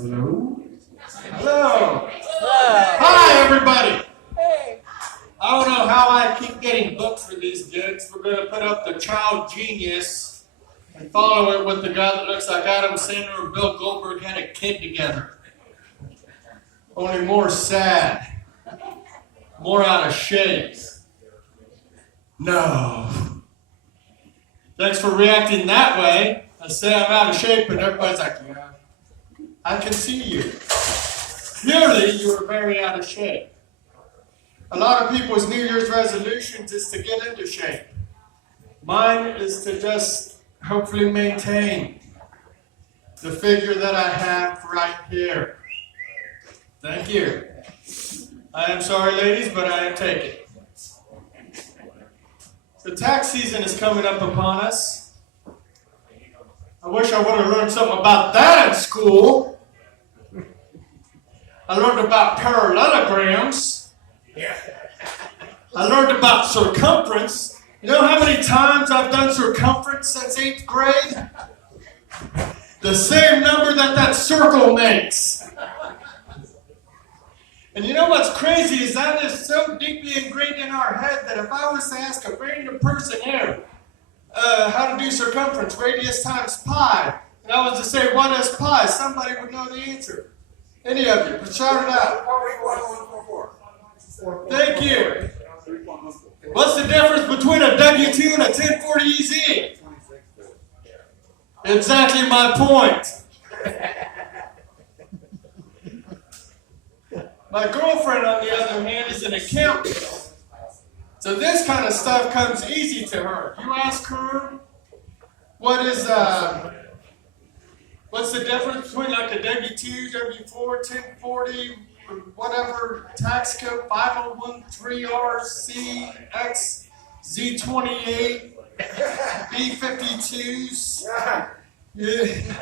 Hello? Hello! Hi, everybody! I don't know how I keep getting booked for these gigs. We're going to put up The Child Genius and follow it with the guy that looks like Adam Sandler and Bill Goldberg had a kid together. Only more sad. More out of shape. No. Thanks for reacting that way. I say I'm out of shape, and everybody's like, yeah, I can see you. Clearly, you are very out of shape. A lot of people's New Year's resolutions is to get into shape. Mine is to just hopefully maintain the figure that I have right here. Thank you. I am sorry, ladies, but I am taken. The tax season is coming up upon us. I wish I would have learned something about that in school. I learned about parallelograms. I learned about circumference. You know how many times I've done circumference since 8th grade? The same number that circle makes. And you know what's crazy is that is so deeply ingrained in our head that if I was to ask a random person here how to do circumference, radius times pi, and I was to say, what is pi? Somebody would know the answer. Any of you, but shout it out. Thank you. What's the difference between a W2 and a 1040 EZ? Exactly my point. My girlfriend, on the other hand, is an accountant. So this kind of stuff comes easy to her. You ask her, what's the difference between like a W2, W4, 1040, whatever, tax code 5013RC, X, Z28, B52s,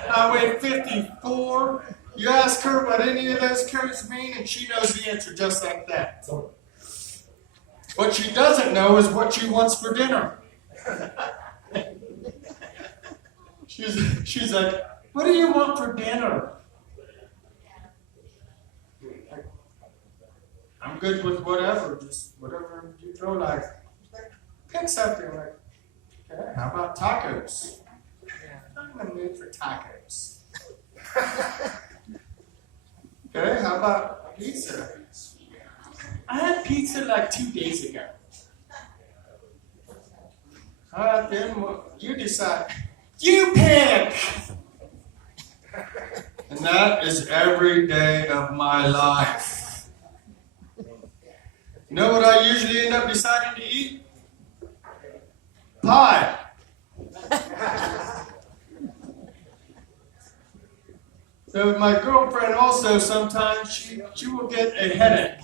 Highway 54. You ask her what any of those codes mean, and she knows the answer just like that. What she doesn't know is what she wants for dinner. She's like, what do you want for dinner? I'm good with whatever, just whatever you feel like. Pick something like, okay, how about tacos? I'm in the mood for tacos. Okay, how about pizza? I had pizza like 2 days ago. All right, then you decide. You pick! And that is every day of my life. You know what I usually end up deciding to eat? Pie. So my girlfriend also sometimes she will get a headache.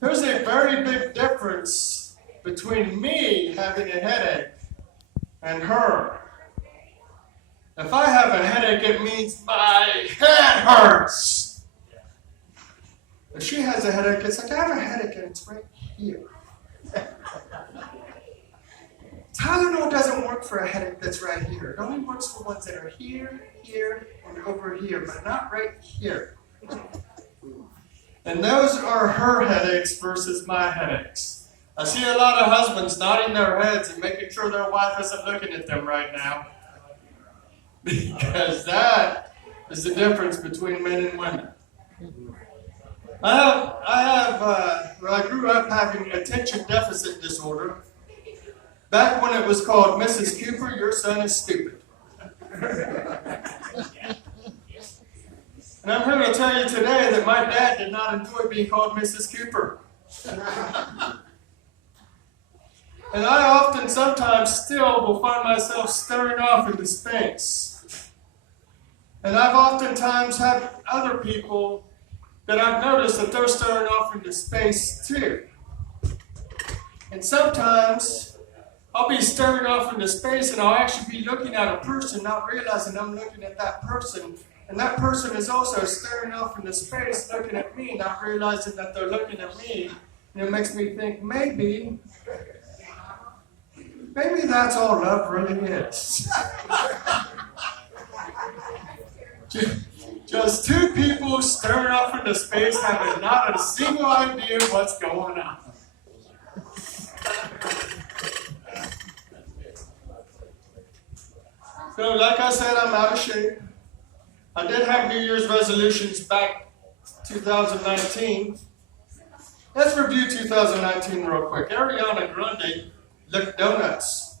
There's a very big difference between me having a headache and her. If I have a headache, it means my head hurts. If she has a headache, it's like I have a headache and it's right here. Tylenol doesn't work for a headache that's right here. It only works for ones that are here, here, and over here, but not right here. And those are her headaches versus my headaches. I see a lot of husbands nodding their heads and making sure their wife isn't looking at them right now. Because that is the difference between men and women. I grew up having attention deficit disorder. Back when it was called Mrs. Cooper, your son is stupid. And I'm here to tell you today that my dad did not enjoy being called Mrs. Cooper. And I sometimes still will find myself staring off into space. And I've oftentimes had other people that I've noticed that they're staring off into space too. And sometimes I'll be staring off into space and I'll actually be looking at a person, not realizing I'm looking at that person. And that person is also staring off into space, looking at me, not realizing that they're looking at me. And it makes me think, maybe that's all love really is. Just two people staring off into space, having not a single idea what's going on. So, like I said, I'm out of shape. I did have New Year's resolutions back 2019. Let's review 2019 real quick. Ariana Grande licked donuts.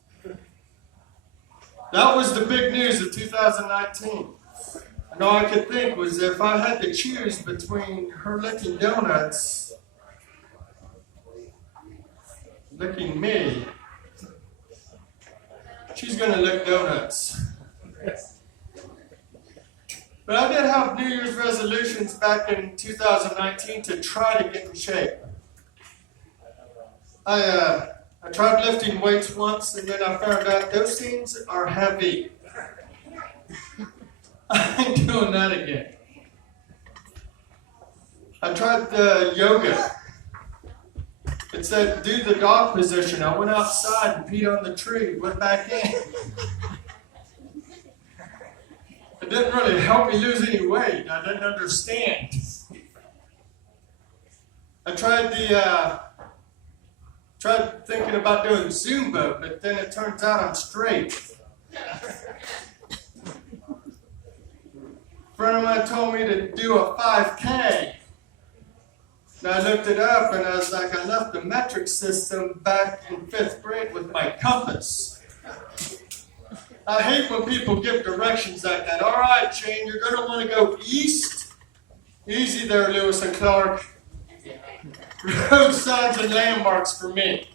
That was the big news of 2019. And all I could think was if I had to choose between her licking donuts, licking me, she's going to lick donuts. But I did have New Year's resolutions back in 2019 to try to get in shape. I tried lifting weights once, and then I found out those things are heavy. I ain't doing that again. I tried yoga. It said do the dog position. I went outside and peed on the tree, went back in. It didn't really help me lose any weight. I didn't understand. I tried thinking about doing Zumba, but then it turns out I'm straight. A friend of mine told me to do a 5K. And I looked it up and I was like, I left the metric system back in 5th grade with my compass. I hate when people give directions like that. All right, Shane, you're going to want to go east. Easy there, Lewis and Clark. Road signs and landmarks for me.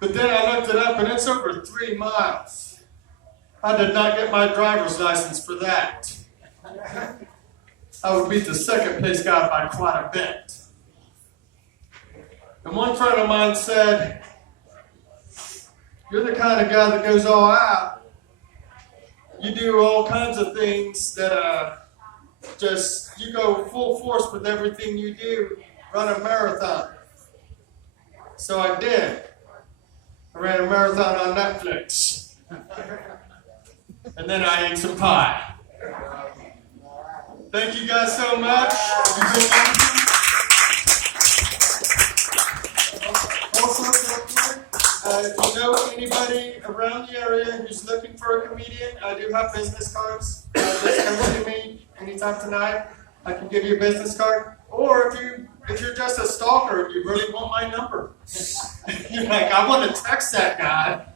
But then I looked it up and it's over 3 miles. I did not get my driver's license for that. I would beat the second place guy by quite a bit. And one friend of mine said, you're the kind of guy that goes all out. You do all kinds of things that you go full force with everything you do, run a marathon. So I did. I ran a marathon on Netflix. And then I ate some pie. Thank you guys so much. Also, if you know anybody around the area who's looking for a comedian, I do have business cards. Just come to me anytime tonight. I can give you a business card. Or if you're just a stalker, you really want my number. You're like, I want to text that guy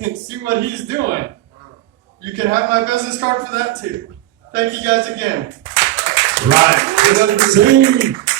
and see what he's doing. You can have my business card for that too. Thank you guys again. Right.